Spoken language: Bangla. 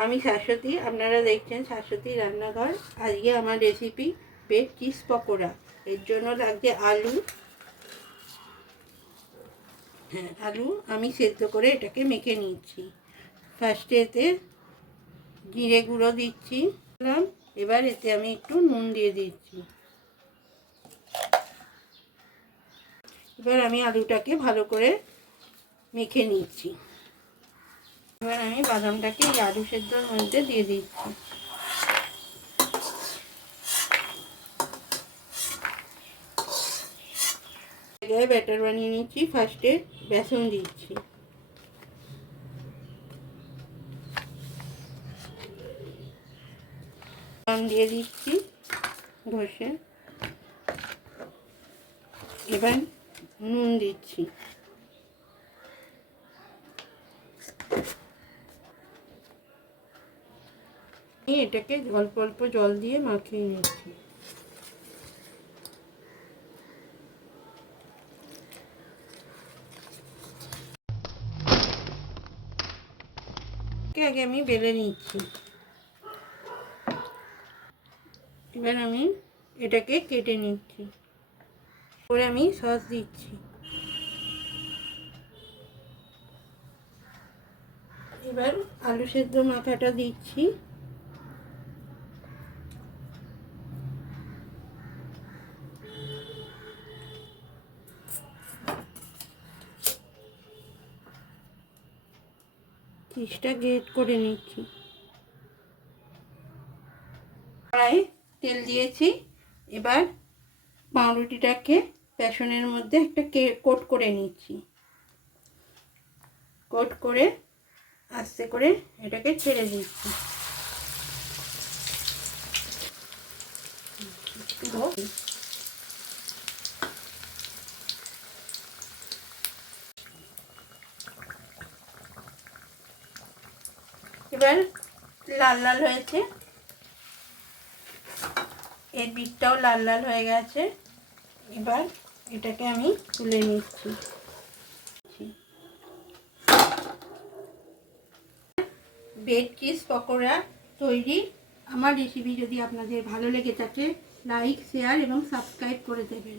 আমি শাশ্বতী, আপনারা দেখছেন শাশ্বতী রান্নাঘর। আজকে আমার রেসিপি ব্রেড চিজ পকোড়া। এর জন্য লাগছে আলু। আলু আমি সেদ্ধ করে এটাকে মেখে নিচ্ছি। ফার্স্টে এতে জিরে গুঁড়ো দিচ্ছি, এবার এতে আমি একটু নুন দিয়ে দিচ্ছি। এবার আমি আলুটাকে ভালো করে মেখে নিচ্ছি। এবার আমি বাদামটাকে এই আলু সেদ্ধর মধ্যে দিয়ে দিচ্ছি। ব্যাটার বানিয়ে নিচ্ছি। ফার্স্টে বেসন দিচ্ছি, দিয়ে দিচ্ছি ঘষে। এবার নুন দিচ্ছি, এটাকে অল্প অল্প জল দিয়ে মাখিয়ে নিচ্ছি। আগে আমি বেলে নিচ্ছি। এবার আমি এটাকে কেটে নিচ্ছি, পরে আমি সস দিচ্ছি। এবার আলু সেদ্ধ মাখাটা দিচ্ছি। চিজটা গ্রেট করে নিচ্ছি। কড়াই তেল দিয়েছি। এবার পাউরুটিটাকে বেসনের মধ্যে একটা কোট করে নিচ্ছি। কোট করে আস্তে করে এটাকে ছেড়ে দিচ্ছি। এবার লাল লাল হয়েছে, এর বিটটাও লাল লাল হয়ে গেছে। এবার এটাকে আমি তুলে নিচ্ছি। ব্রেড চিজ পকোড়া তৈরি। আমার রেসিপি যদি আপনাদের ভালো লেগে থাকে, লাইক, শেয়ার এবং সাবস্ক্রাইব করে দেবেন।